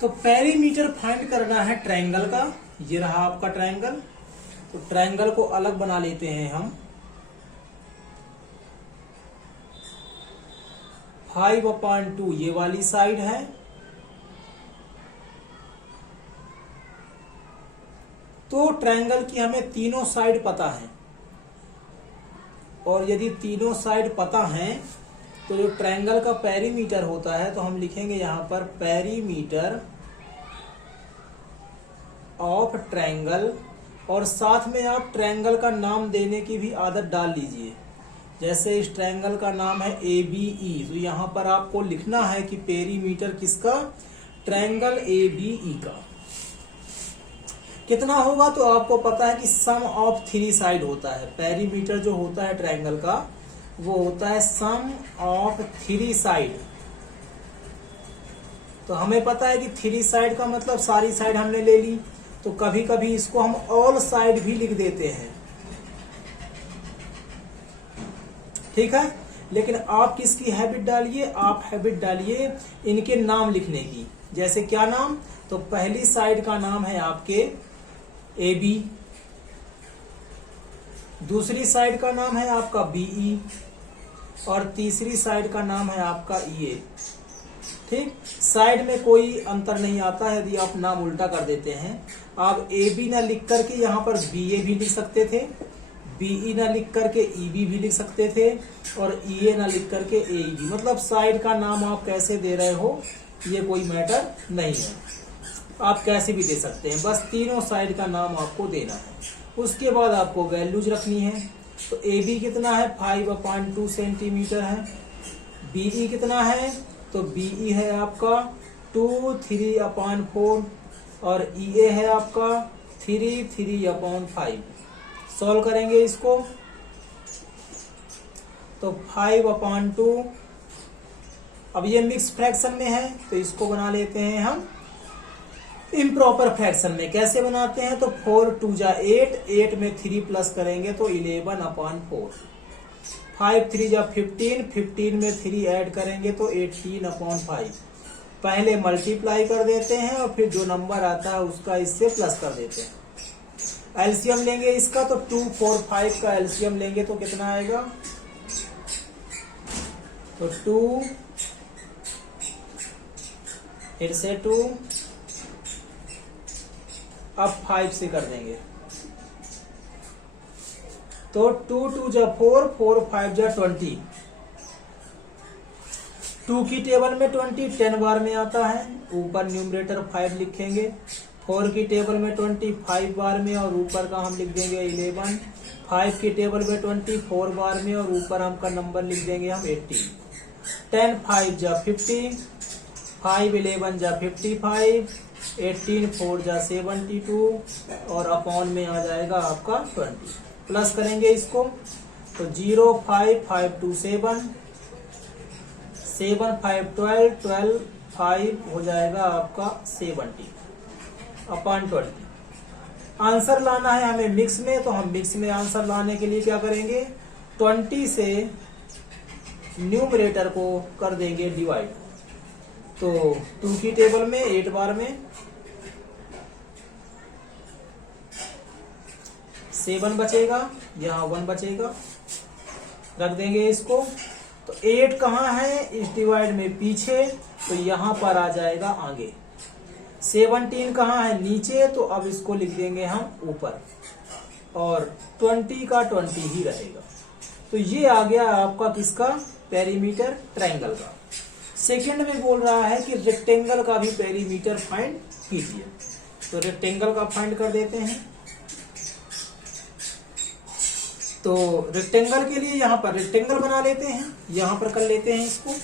तो perimeter find करना है ट्रायंगल का। ये रहा आपका ट्रायंगल। तो ट्रायंगल को अलग बना लेते हैं हम। 5/2 ये वाली साइड है, तो ट्रायंगल की हमें तीनों साइड पता है। और यदि तीनों साइड पता है तो जो ट्रायंगल का पेरीमीटर होता है, तो हम लिखेंगे यहां पर पेरीमीटर ऑफ ट्रायंगल। और साथ में आप ट्रायंगल का नाम देने की भी आदत डाल लीजिए। जैसे इस ट्रायंगल का नाम है ABE, तो यहां पर आपको लिखना है कि पेरीमीटर किसका, ट्रायंगल ABE का कितना होगा। तो आपको पता है कि सम ऑफ 3 साइड होता है। पेरीमीटर जो होता है ट्रायंगल का वो होता है सम ऑफ 3 साइड। तो हमें पता है कि 3 साइड का मतलब सारी साइड हमने ले ली। तो कभी कभी इसको हम ऑल साइड भी लिख देते हैं, ठीक है। लेकिन आप किसकी हैबिट डालिए, आप हैबिट डालिए इनके नाम लिखने की। जैसे क्या नाम, तो पहली साइड का नाम है आपके AB, दूसरी साइड का नाम है आपका BE, और तीसरी साइड का नाम है आपका EA। ठीक, साइड में कोई अंतर नहीं आता है यदि आप नाम उल्टा कर देते हैं। आप AB ना लिख करके यहाँ पर BA भी लिख सकते थे, BE ना लिख करके EB भी लिख सकते थे, और EA ना लिख करके AE। मतलब साइड का नाम आप कैसे दे रहे हो ये कोई मैटर नहीं है, आप कैसे भी दे सकते हैं। बस तीनों साइड का नाम आपको देना है। उसके बाद आपको वैल्यूज रखनी है। तो AB कितना है, 5/2 सेंटीमीटर है। BE कितना है, तो BE है आपका 2 3/4, और EA है आपका 3 3/5। सॉल्व करेंगे इसको तो 5/2। अब ये मिक्स फ्रैक्शन में है, तो इसको बना लेते हैं हम इम्प्रॉपर फ्रैक्शन में। कैसे बनाते हैं, तो 4 2 जा 8, 8 में 3 प्लस करेंगे तो 11/4, 5 3 जा 15, 15 में 3 ऐड करेंगे तो 18/5। पहले मल्टीप्लाई कर देते हैं और फिर जो नंबर आता है उसका इससे प्लस कर देते हैं। एलसीएम लेंगे इसका, तो 2 4 5 का एलसीएम लेंगे तो कितना आएगा, तो 2 फिर से 2, अब 5 से कर देंगे तो 2 2 जा 4, 4 5 जा 20। 2 की टेबल में 20 10 बार में आता है, ऊपर न्यूमरेटर 5 लिखेंगे। 4 की टेबल में 20 5 बार में, और ऊपर का हम लिख देंगे 11। 5 की टेबल में 20 4 बार में, और ऊपर हम का नंबर लिख देंगे हम 18। 10 5 जा 50, 5 11 जा 55, 18 4 जा 72, और अपॉन में आ जाएगा आपका 20। प्लस करेंगे इसको तो 0 5 5 2 7, 7 5 12, 12 5 हो जाएगा आपका 70/20। आंसर लाना है हमें मिक्स में, तो हम मिक्स में आंसर लाने के लिए क्या करेंगे, 20 से न्यूमरेटर को कर देंगे डिवाइड। तो 2 की टेबल में 8 बार में 7 बचेगा, यहाँ 1 बचेगा, रख देंगे इसको। तो 8 कहाँ है इस डिवाइड में, पीछे, तो यहाँ पर आ जाएगा आगे। 17 कहाँ है, नीचे, तो अब इसको लिख देंगे हम ऊपर, और 20 का 20 ही रहेगा। तो ये आ गया आपका किसका, पेरीमीटर ट्रायंगल का। सेकंड में बोल रहा है कि रेक्टेंगल का भी पेरीमीटर फाइंड कीजिए। तो रेक्टेंगल का फाइंड कर देते हैं। तो रेक्टेंगल के लिए यहाँ पर रेक्टेंगल बना लेते हैं, यहाँ पर कर लेते हैं इसको।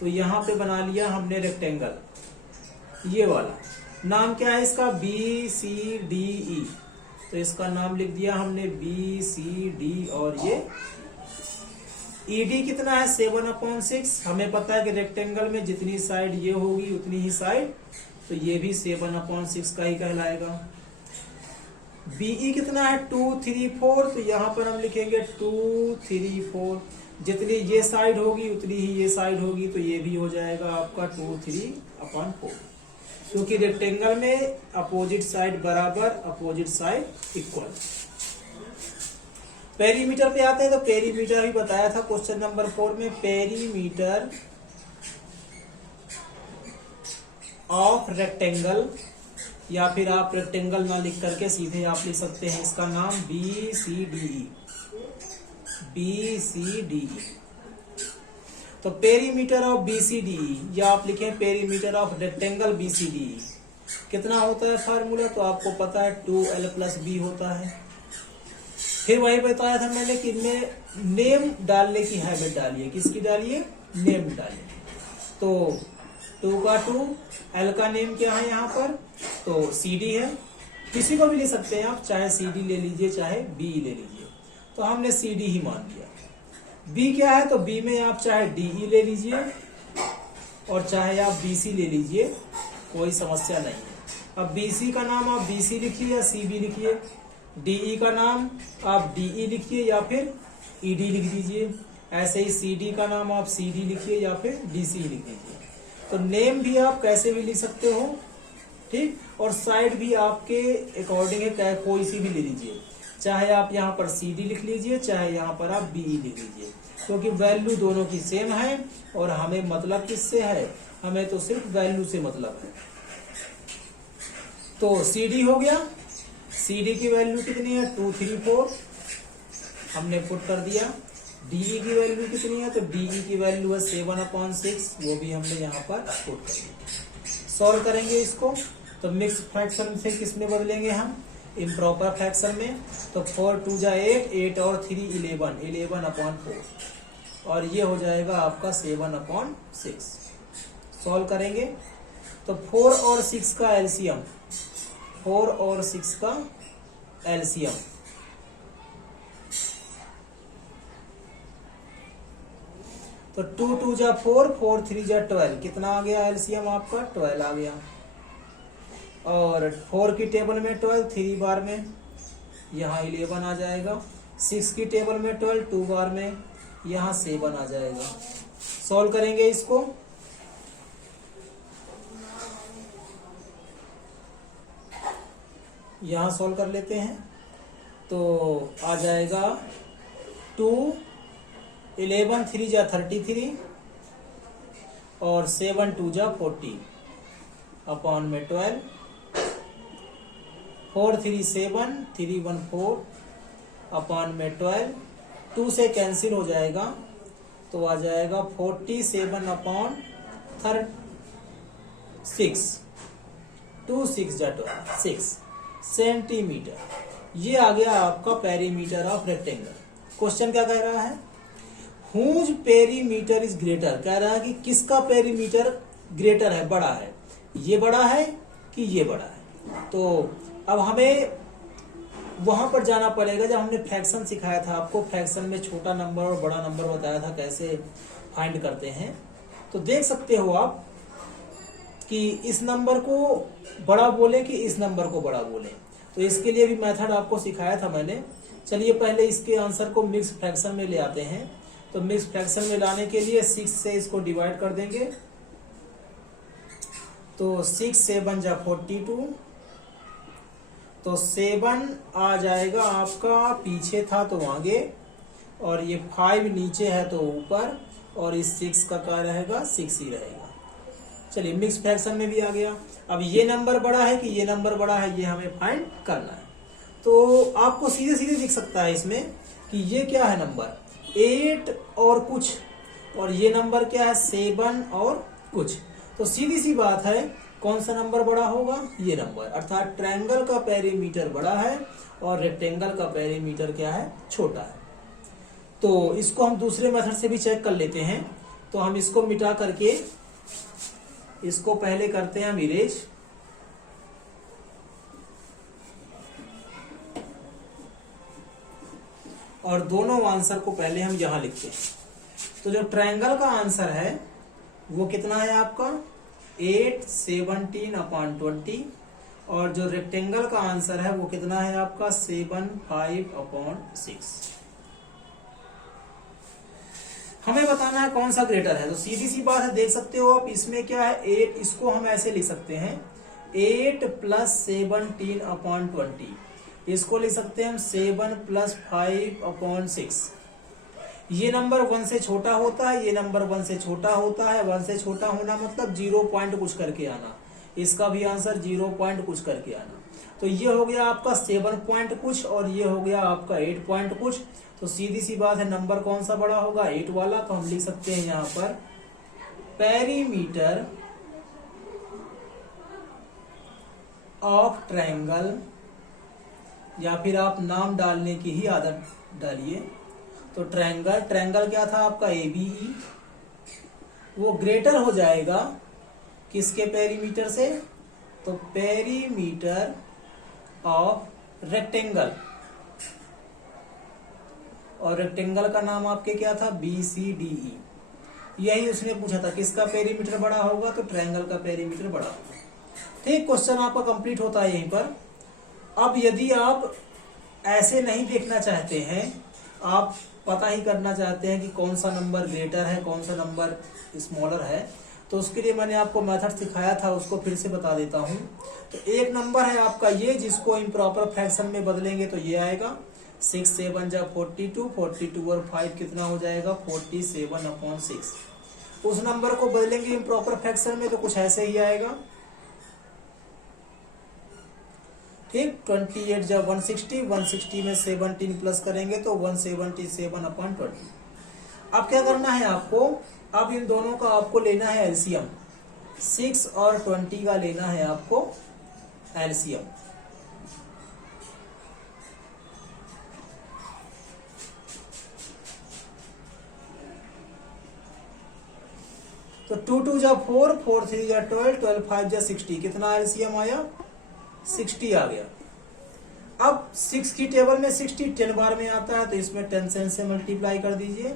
तो यहाँ पे बना लिया हमने रेक्टेंगल, ये वाला। नाम क्या है इसका, BCDE। तो इसका नाम लिख दिया हमने BCD, और ये ED कितना है, 7/6। हमें पता है कि रेक्टेंगल में जितनी साइड ये होगी उतनी ही साइड, तो ये भी 7/6 का ही कहलाएगा। BE कितना है, 2 3 4। तो यहाँ पर हम लिखेंगे 2 3 4। जितनी ये साइड होगी उतनी ही ये साइड होगी, तो ये भी हो जाएगा आपका 2 3/4। क्योंकि रेक्टेंगल में अपोजिट साइड बराबर, अपोजिट साइड इक्वल। पेरीमीटर पे आते हैं तो पेरीमीटर भी बताया था क्वेश्चन नंबर 4 में। पेरीमीटर ऑफ रेक्टेंगल, या फिर आप रेक्टेंगल ना लिख करके सीधे आप लिख सकते हैं इसका नाम BCDE। BCDE तो पेरीमीटर ऑफ BCDE, या आप लिखें पेरीमीटर ऑफ रेक्टेंगल BCDE कितना होता है फार्मूला, तो आपको पता है 2L + B होता है। फिर वही बताया था मैंने कि नेम डालने की हैबिट डालिए। किसकी डालिए? नेम डालिए। तो 2 का 2, L का नेम क्या है यहाँ पर, तो CD है। किसी को भी ले सकते हैं आप, चाहे CD ले लीजिए चाहे B ले लीजिए। तो हमने CD ही मान लिया। B क्या है, तो B में आप चाहे DE ले लीजिए और चाहे आप BC ले लीजिए, कोई समस्या नहीं है। अब BC का नाम आप BC लिखिए या CB लिखिए, DE का नाम आप DE लिखिए या फिर ED लिख दीजिए। ऐसे ही CD का नाम आप CD लिखिए या फिर DC लिख दीजिए। तो नेम भी आप कैसे भी लिख सकते हो, ठीक। और साइड भी आपके अकॉर्डिंग है, कोई सी भी ले लीजिए, चाहे आप यहाँ पर CD लिख लीजिए चाहे यहाँ पर आप BE लिख लीजिए, क्योंकि वैल्यू दोनों की सेम है और हमें मतलब किससे है, हमें तो सिर्फ वैल्यू से मतलब है। तो CD हो गया, CD की वैल्यू कितनी है 2, 3, 4 हमने पुट कर दिया। DE की वैल्यू कितनी है, तो DE की वैल्यू है 7/6, वो भी हमने यहाँ पर पुट कर दिया। सॉल्व करेंगे इसको तो मिक्स फ्रैक्शन से किस में बदलेंगे हम, इम्प्रॉपर फ्रैक्शन में। तो 4 2 जा 8, 8 और 3 11, 11/4 और ये हो जाएगा आपका 7/6। सॉल्व करेंगे तो 4 और 6 का एलसीएम, 4 और 6 का एलसीएम तो 2 2 जा 4, 4 3 जा 12, कितना आ गया एलसीएम आपका 12 आ गया। और 4 की टेबल में 12 3 बार में, यहाँ 11 आ जाएगा। 6 की टेबल में 12 2 बार में, यहाँ 7 आ जाएगा। सॉल्व करेंगे इसको यहाँ सॉल्व कर लेते हैं तो आ जाएगा 2 11 3 जा 33 और 7 2 जा 40 अपॉन में 12, 4 3 7, 3 1 4 अपॉन में 12, 2 से कैंसिल हो जाएगा तो आ जाएगा 47/6, 2 6 जा 12, 6 सेंटीमीटर। ये आ गया आपका पेरीमीटर ऑफ रेक्टेंगल। क्वेश्चन क्या कह रहा है, हुज पेरीमीटर इज ग्रेटर, कह रहा है कि किसका पेरीमीटर ग्रेटर है, बड़ा है, ये बड़ा है कि ये बड़ा है। तो अब हमें वहां पर जाना पड़ेगा जब हमने फ्रैक्शन सिखाया था आपको, फ्रैक्शन में छोटा नंबर और बड़ा नंबर बताया था कैसे फाइंड करते हैं। तो देख सकते हो आप कि इस नंबर को बड़ा बोले कि इस नंबर को बड़ा बोले, तो इसके लिए भी मेथड आपको सिखाया था मैंने। चलिए पहले इसके आंसर को मिक्स फ्रैक्शन में ले आते हैं। तो मिक्स फ्रैक्शन में लाने के लिए 6 से इसको डिवाइड कर देंगे तो 6 7 जा 42, तो 7 आ जाएगा आपका, पीछे था तो आगे, और ये 5 नीचे है तो ऊपर, और इस 6 का क्या रहेगा 6 ही रहेगा। चलिए मिक्स फ्रैक्शन में भी आ गया। अब ये नंबर बड़ा है कि ये नंबर बड़ा है, ये हमें फाइंड करना है। तो आपको सीधे सीधे दिख सकता है इसमें कि ये क्या है नंबर 8 और कुछ, और ये नंबर क्या है 7 और कुछ। तो सीधी सी बात है, कौन सा नंबर बड़ा होगा, ये नंबर, अर्थात ट्रायंगल का पेरीमीटर बड़ा है और रेक्टेंगल का पेरीमीटर क्या है छोटा है। तो इसको हम दूसरे मेथड से भी चेक कर लेते हैं। तो हम इसको मिटा करके इसको पहले करते हैं हम इरेज, और दोनों आंसर को पहले हम यहां लिखते हैं। तो जो ट्रायंगल का आंसर है वो कितना है आपका 8 17/20, और जो रेक्टेंगल का आंसर है वो कितना है आपका 7 5/6। हमें बताना है कौन सा ग्रेटर है। तो सीधी सी बात है, देख सकते हो आप इसमें क्या है 8, इसको हम ऐसे लिख सकते हैं 8 प्लस 17/20, इसको लिख सकते हैं हम 7 प्लस 5/6। ये नंबर 1 से छोटा होता है, ये नंबर 1 से छोटा होता है। 1 से छोटा होना मतलब 0 पॉइंट कुछ करके आना, इसका भी आंसर 0 पॉइंट कुछ करके आना। तो ये हो गया आपका 7 पॉइंट कुछ और ये हो गया आपका 8 पॉइंट कुछ। तो सीधी सी बात है, नंबर कौन सा बड़ा होगा? 8 वाला। तो हम लिख सकते हैं यहाँ पर पेरीमीटर ऑफ ट्रायंगल, या फिर आप नाम डालने की ही आदत डालिए। तो ट्रायंगल क्या था आपका? ABE, वो ग्रेटर हो जाएगा किसके पेरीमीटर से? तो पेरीमीटर ऑफ रेक्टेंगल, और रेक्टेंगल का नाम आपके क्या था? BCDE। यही उसने पूछा था, किसका पेरीमीटर बड़ा होगा? तो ट्रायंगल का पेरीमीटर बड़ा होगा। ठीक, क्वेश्चन आपका कंप्लीट होता है यहीं पर। अब यदि आप ऐसे नहीं देखना चाहते हैं, आप पता ही करना चाहते हैं कि कौन सा नंबर ग्रेटर है, कौन सा नंबर स्मॉलर है, तो उसके लिए मैंने आपको मेथड सिखाया था, उसको फिर से बता देता हूं। तो एक नंबर है आपका ये, जिसको इम्प्रॉपर फ्रैक्शन में बदलेंगे तो ये आएगा 6 7 जा 42, 42 और 5 कितना हो जाएगा? 47/6। उस नंबर को बदलेंगे इम्प्रॉपर फ्रैक्शन में तो कुछ ऐसे ही आएगा। ठीक, 28 जा 160, 160 में 17 प्लस करेंगे तो 177/20। अब क्या करना है आपको? अब इन दोनों का आपको लेना है एलसीएम। 6 और 20 का लेना है आपको एलसीएम। तो 2 2 जा 4, 4 3 जा 12, 12 5 जा 60, कितना एलसीएम आया? 60 आ गया। अब 6 की टेबल में 60 10 बार में आता है, तो इसमें 10 से मल्टीप्लाई कर दीजिए।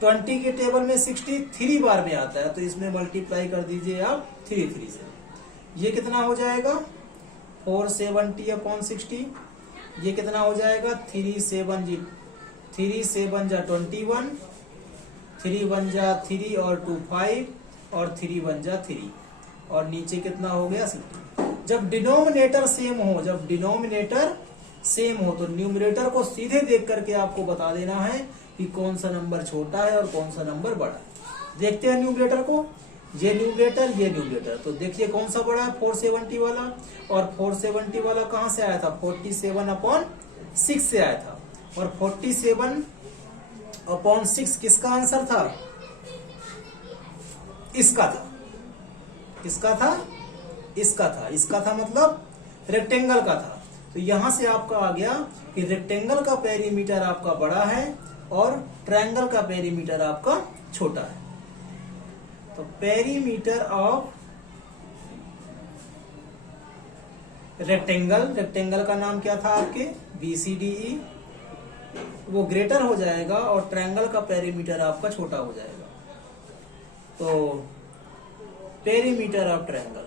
20 के टेबल में 60 3 बार में आता है, तो इसमें मल्टीप्लाई कर दीजिए आप 3 से। ये कितना हो जाएगा? 470/60। ये कितना हो जाएगा? 3 7 जा 21, 3 1 जा 3 और 2 5 और 3 1 जा 3, और नीचे कितना हो गया? 60। जब डिनोमिनेटर सेम हो तो न्यूमरेटर को सीधे देख करके आपको बता देना है कि कौन सा नंबर छोटा है और कौन सा नंबर बड़ा है। देखते हैं न्यूमरेटर को, ये न्यूमरेटर। तो देखिए कौन सा बड़ा है? 470 वाला। और 470 वाला कहां से आया था? 47/6 से आया था। और 47/6 किसका आंसर था? इसका था। इसका था मतलब रेक्टेंगल का था। तो यहां से आपका आ गया कि रेक्टेंगल का पेरीमीटर आपका बड़ा है और ट्रायंगल का पेरीमीटर आपका छोटा है। तो पेरीमीटर ऑफ रेक्टेंगल का नाम क्या था आपके? BCDE, वो ग्रेटर हो जाएगा और ट्रायंगल का पेरीमीटर आपका छोटा हो जाएगा। तो पेरीमीटर ऑफ ट्रायंगल